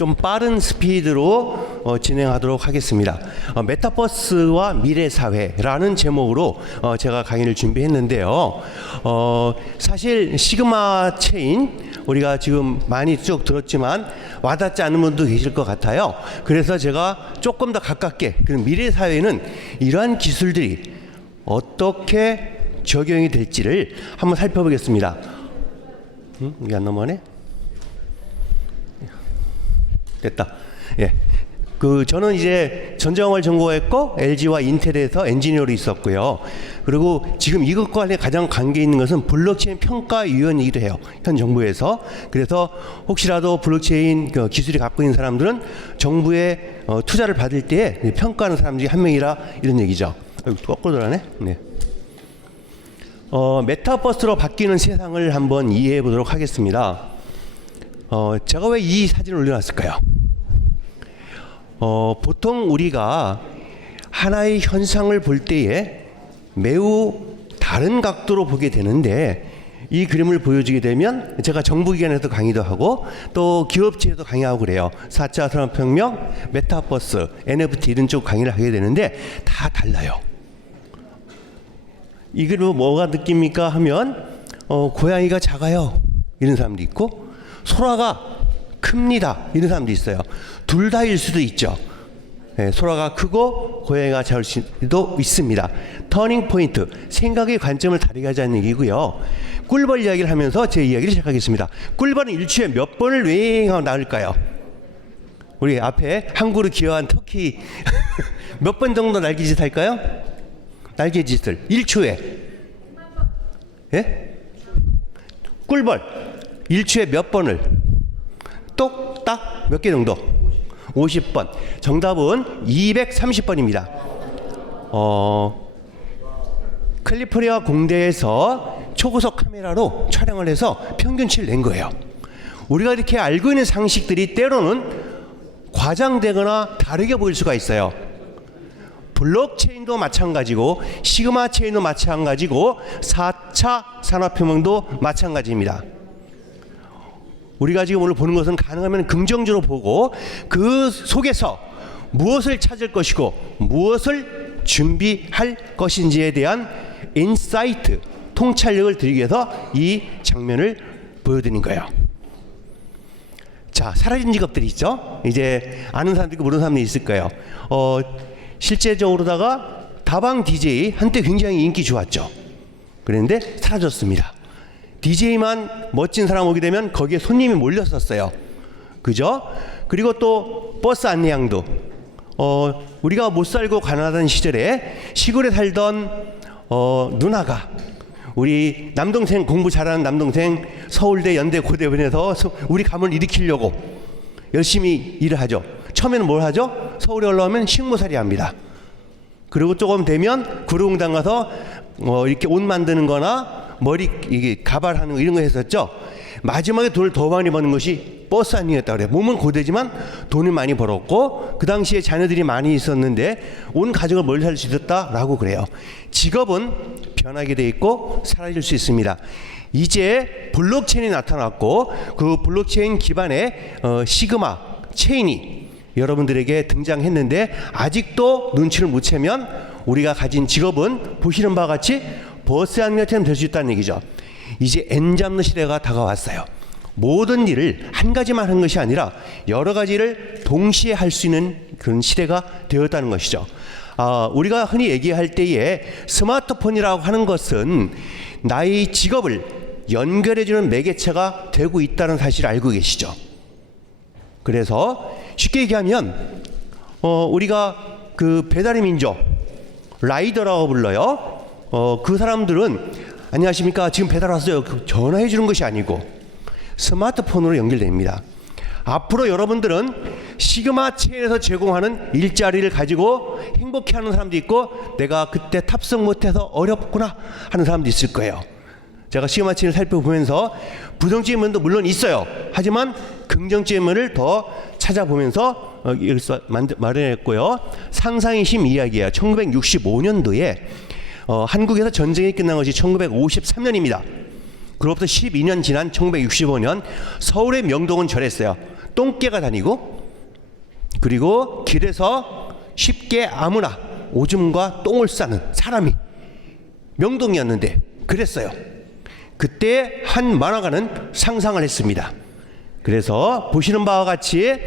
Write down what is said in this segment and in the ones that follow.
좀 빠른 스피드로 진행하도록 하겠습니다. 메타버스와 미래사회라는 제목으로 제가 강의를 준비했는데요. 사실 시그마 체인 우리가 지금 많이 쭉 들었지만 와닿지 않는 분도 계실 것 같아요. 그래서 제가 조금 더 가깝게 그 미래사회는 이러한 기술들이 어떻게 적용이 될지를 한번 살펴보겠습니다. 이게 안 넘어가네? 됐다. 예. 저는 이제 전자공학을 전공했고 LG와 인텔에서 엔지니어로 있었고요. 그리고 지금 이것과 가장 관계 있는 것은 블록체인 평가위원이기도 해요. 현 정부에서. 그래서 혹시라도 블록체인 기술이 갖고 있는 사람들은 정부의 투자를 받을 때 평가하는 사람 중에 한 명이라 이런 얘기죠. 거꾸로 돌아가네. 네. 메타버스로 바뀌는 세상을 한번 이해해 보도록 하겠습니다. 제가 왜 이 사진을 올려놨을까요? 보통 우리가 하나의 현상을 볼 때에 매우 다른 각도로 보게 되는데 이 그림을 보여주게 되면 제가 정부기관에서 강의도 하고 또 기업체에도 강의하고 그래요. 4차 산업혁명, 메타버스, NFT 이런 쪽 강의를 하게 되는데 다 달라요. 이 그림은 뭐가 느낍니까 하면 고양이가 작아요 이런 사람도 있고 소라가 큽니다 이런 사람도 있어요. 둘 다일 수도 있죠. 네, 소라가 크고 고양이가 작을 수도 있습니다. 터닝 포인트, 생각의 관점을 다르게 하자는 얘기고요. 꿀벌 이야기를 하면서 제 이야기를 시작하겠습니다. 꿀벌은 일주일에 몇 번을 웽하고 나올까요? 우리 앞에 한 그루 귀여운 터키 몇 번 정도 날개짓 할까요? 날개짓을 일초에. 예? 꿀벌 일초에 몇 번을? 똑딱 몇 개 정도? 50번. 정답은 230번입니다. 캘리포니아 공대에서 초고속 카메라로 촬영을 해서 평균치를 낸 거예요. 우리가 이렇게 알고 있는 상식들이 때로는 과장되거나 다르게 보일 수가 있어요. 블록체인도 마찬가지고 시그마 체인도 마찬가지고 4차 산업혁명도 마찬가지입니다. 우리가 지금 오늘 보는 것은 가능하면 긍정적으로 보고 그 속에서 무엇을 찾을 것이고 무엇을 준비할 것인지에 대한 인사이트, 통찰력을 드리기 위해서 이 장면을 보여드린 거예요. 자, 사라진 직업들이 있죠. 이제 아는 사람도 있고 모르는 사람도 있을 거예요. 실제적으로다가 다방 DJ 한때 굉장히 인기 좋았죠. 그런데 사라졌습니다. DJ만 멋진 사람 오게 되면 거기에 손님이 몰렸었어요. 그죠? 그리고 또 버스 안내양도 우리가 못 살고 가난하던 시절에 시골에 살던 누나가 우리 남동생 공부 잘하는 남동생 서울대 연대 고대 보내서 우리 가문을 일으키려고 열심히 일을 하죠. 처음에는 뭘 하죠? 서울에 올라오면 식모살이 합니다. 그리고 조금 되면 구룡당 가서 이렇게 옷 만드는 거나 머리 이게 가발하는 거 이런 거 했었죠. 마지막에 돈을 더 많이 버는 것이 버스 안내였다고 그래요. 몸은 고되지만 돈을 많이 벌었고 그 당시에 자녀들이 많이 있었는데 온 가족을 멀리 살 수 있었다라고 그래요. 직업은 변하게 돼 있고 사라질 수 있습니다. 이제 블록체인이 나타났고 그 블록체인 기반의 시그마 체인이 여러분들에게 등장했는데 아직도 눈치를 못 채면 우리가 가진 직업은 보시는 바와 같이 버스 안내처럼 될 수 있다는 얘기죠. 이제 N 잡는 시대가 다가왔어요. 모든 일을 한 가지만 하는 것이 아니라 여러 가지를 동시에 할 수 있는 그런 시대가 되었다는 것이죠. 우리가 흔히 얘기할 때에 스마트폰이라고 하는 것은 나의 직업을 연결해주는 매개체가 되고 있다는 사실을 알고 계시죠. 그래서 쉽게 얘기하면 우리가 그 배달의 민족 라이더라고 불러요. 그 사람들은 안녕하십니까 지금 배달 왔어요 전화해 주는 것이 아니고 스마트폰으로 연결됩니다. 앞으로 여러분들은 시그마 체인에서 제공하는 일자리를 가지고 행복해하는 사람도 있고 내가 그때 탑승 못해서 어렵구나 하는 사람도 있을 거예요. 제가 시그마 체인을 살펴보면서 부정적인 면도 물론 있어요. 하지만 긍정적인 면을 더 찾아보면서 여기서 마련했고요. 상상의 힘 이야기예요. 1965년도에 한국에서 전쟁이 끝난 것이 1953년입니다. 그로부터 12년 지난 1965년 서울의 명동은 절했어요. 똥개가 다니고, 그리고 길에서 쉽게 아무나 오줌과 똥을 싸는 사람이 명동이었는데 그랬어요. 그때 한 만화가는 상상을 했습니다. 그래서 보시는 바와 같이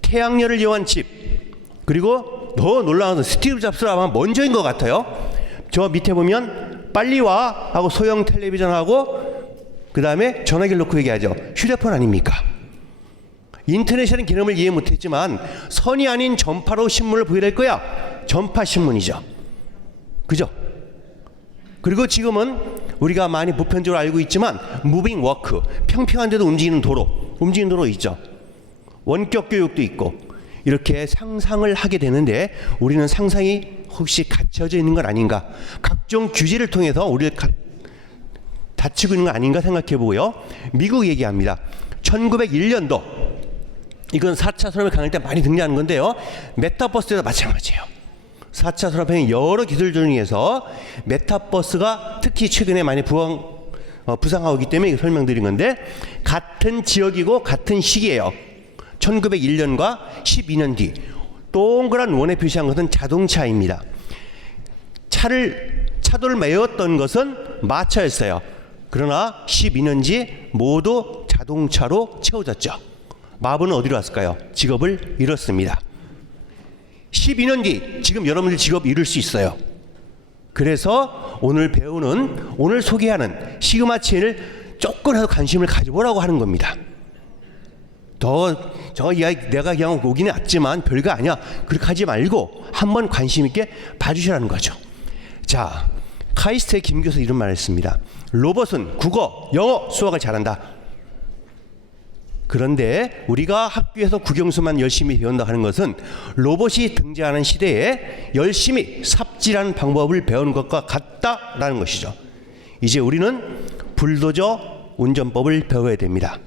태양열을 이용한 집, 그리고 더 놀라운 것은 스티브 잡스가 아마 먼저인 것 같아요. 저 밑에 보면 빨리 와 하고 소형 텔레비전하고 그 다음에 전화기를 놓고 얘기하죠. 휴대폰 아닙니까? 인터넷이라는 개념을 이해 못했지만 선이 아닌 전파로 신문을 보게 될 거야. 전파 신문이죠. 그죠? 그리고 지금은 우리가 많이 보편적으로 알고 있지만 무빙 워크, 평평한 데도 움직이는 도로 있죠. 원격 교육도 있고 이렇게 상상을 하게 되는데 우리는 상상이 혹시 갇혀져 있는 건 아닌가, 각종 규제를 통해서 우리를 닫히고 있는 건 아닌가 생각해 보고요. 미국 얘기합니다. 1901년도, 이건 4차 산업혁명 강할 때 많이 등장하는 건데요. 메타버스도 마찬가지예요. 4차 산업혁명 여러 기술 중에서 메타버스가 특히 최근에 많이 부상하고 있기 때문에 설명드린 건데, 같은 지역이고 같은 시기예요. 1901년과 12년 뒤 동그란 원에 표시한 것은 자동차입니다. 차도를 메웠던 것은 마차였어요. 그러나 12년 뒤 모두 자동차로 채워졌죠. 마부는 어디로 왔을까요? 직업을 잃었습니다. 12년 뒤 지금 여러분들 직업 잃을 수 있어요. 그래서 오늘 소개하는 시그마 체인을 조금이라도 관심을 가져보라고 하는 겁니다. 저 이야기 내가 그냥 오긴 왔지만 별거 아니야, 그렇게 하지 말고 한번 관심 있게 봐주시라는 거죠. 자, 카이스트의 김 교수 이런 말을 했습니다. 로봇은 국어, 영어, 수학을 잘한다. 그런데 우리가 학교에서 국영수만 열심히 배운다 하는 것은 로봇이 등장하는 시대에 열심히 삽질하는 방법을 배우는 것과 같다라는 것이죠. 이제 우리는 불도저 운전법을 배워야 됩니다.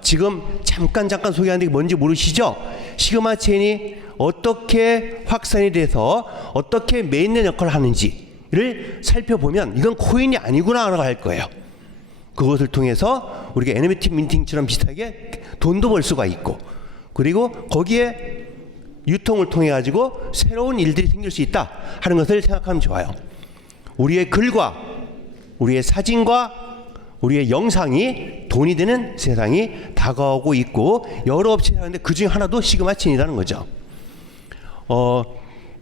지금 잠깐 소개하는 게 뭔지 모르시죠? 시그마 체인이 어떻게 확산이 돼서 어떻게 메인넷 역할을 하는지를 살펴보면 이건 코인이 아니구나라고 할 거예요. 그것을 통해서 우리가 NFT 민팅처럼 비슷하게 돈도 벌 수가 있고, 그리고 거기에 유통을 통해 가지고 새로운 일들이 생길 수 있다 하는 것을 생각하면 좋아요. 우리의 글과 우리의 사진과 우리의 영상이 돈이 되는 세상이 다가오고 있고 여러 업체가 있는데 그 중에 하나도 시그마 체인이라는 거죠.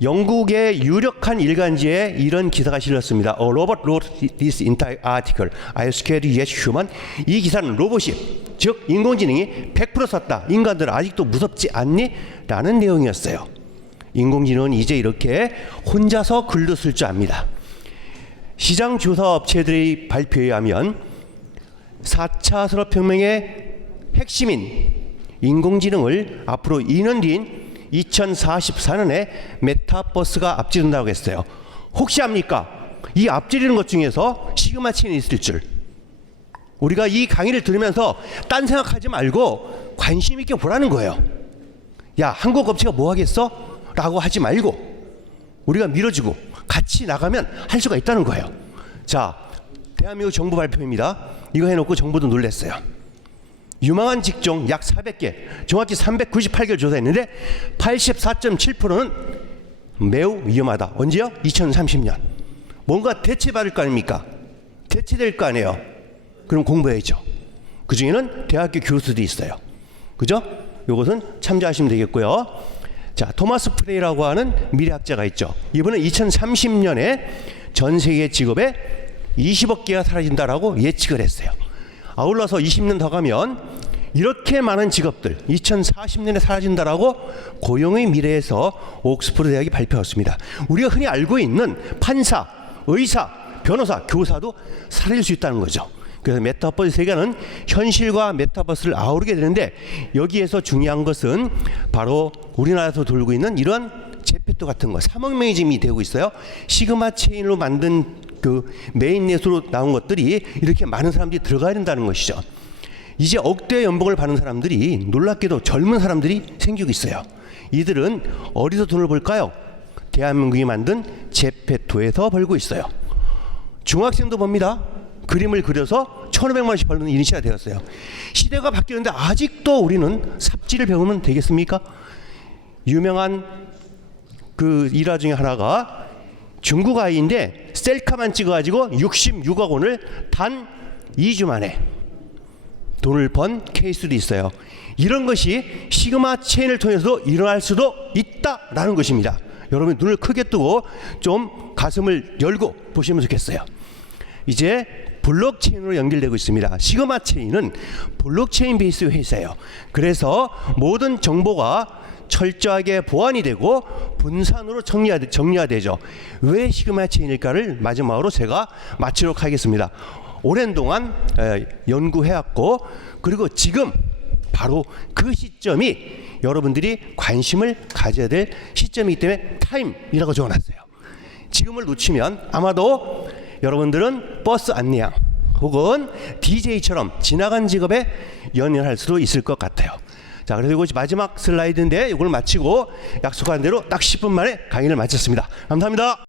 영국의 유력한 일간지에 이런 기사가 실렸습니다. Robot wrote this entire article. I scared yet human. 이 기사는 로봇이, 즉 인공지능이 100% 썼다. 인간들은 아직도 무섭지 않니? 라는 내용이었어요. 인공지능은 이제 이렇게 혼자서 글도 쓸 줄 압니다. 시장 조사 업체들의 발표에 하면 4차 산업혁명의 핵심인 인공지능을 앞으로 2년 뒤인 2044년에 메타버스가 앞지른다고 했어요. 혹시 압니까? 이 앞지르는 것 중에서 시그마 체인이 있을 줄. 우리가 이 강의를 들으면서 딴 생각하지 말고 관심 있게 보라는 거예요. 야, 한국 업체가 뭐 하겠어? 라고 하지 말고 우리가 밀어주고 같이 나가면 할 수가 있다는 거예요. 자, 대한민국 정부 발표입니다. 이거 해놓고 정부도 놀랐어요. 유망한 직종 약 400개, 정확히 398개를 조사했는데 84.7%는 매우 위험하다. 언제요? 2030년. 뭔가 대체받을 거 아닙니까? 대체될 거 아니에요. 그럼 공부해야죠. 그 중에는 대학교 교수도 있어요. 그죠? 이것은 참조하시면 되겠고요. 자, 토마스 프레이라고 하는 미래학자가 있죠. 이분은 2030년에 전 세계 직업에 20억 개가 사라진다라고 예측을 했어요. 아울러서 20년 더 가면 이렇게 많은 직업들 2040년에 사라진다라고 고용의 미래에서 옥스퍼드 대학이 발표했습니다. 우리가 흔히 알고 있는 판사, 의사, 변호사, 교사도 사라질 수 있다는 거죠. 그래서 메타버스 세계는 현실과 메타버스를 아우르게 되는데, 여기에서 중요한 것은 바로 우리나라에서 돌고 있는 이런 제페토 같은 거, 3억 명이 지금 되고 있어요. 시그마 체인으로 만든 그 메인넷으로 나온 것들이 이렇게 많은 사람들이 들어가야 된다는 것이죠. 이제 억대 연봉을 받는 사람들이 놀랍게도 젊은 사람들이 생기고 있어요. 이들은 어디서 돈을 벌까요? 대한민국이 만든 제페토에서 벌고 있어요. 중학생도 법니다. 그림을 그려서 1,500만 원씩 벌는 이런 시대가 되었어요. 시대가 바뀌었는데 아직도 우리는 삽질을 배우면 되겠습니까? 유명한 그 일화 중에 하나가 중국 아이인데 셀카만 찍어가지고 66억 원을 단 2주 만에 돈을 번 케이스도 있어요. 이런 것이 시그마 체인을 통해서 일어날 수도 있다라는 것입니다. 여러분 눈을 크게 뜨고 좀 가슴을 열고 보시면 좋겠어요. 이제 블록체인으로 연결되고 있습니다. 시그마 체인은 블록체인 베이스 회사예요. 그래서 모든 정보가 철저하게 보안이 되고 분산으로 정리가 되죠. 왜 시그마 체인일까를 마지막으로 제가 마치도록 하겠습니다. 오랜 동안 연구해왔고 그리고 지금 바로 그 시점이 여러분들이 관심을 가져야 될 시점이기 때문에 타임이라고 적어놨어요. 지금을 놓치면 아마도 여러분들은 버스 안내양 혹은 DJ처럼 지나간 직업에 연연할 수도 있을 것 같아요. 자, 그래서 이것이 마지막 슬라이드인데 이걸 마치고 약속한 대로 딱 10분 만에 강의를 마쳤습니다. 감사합니다.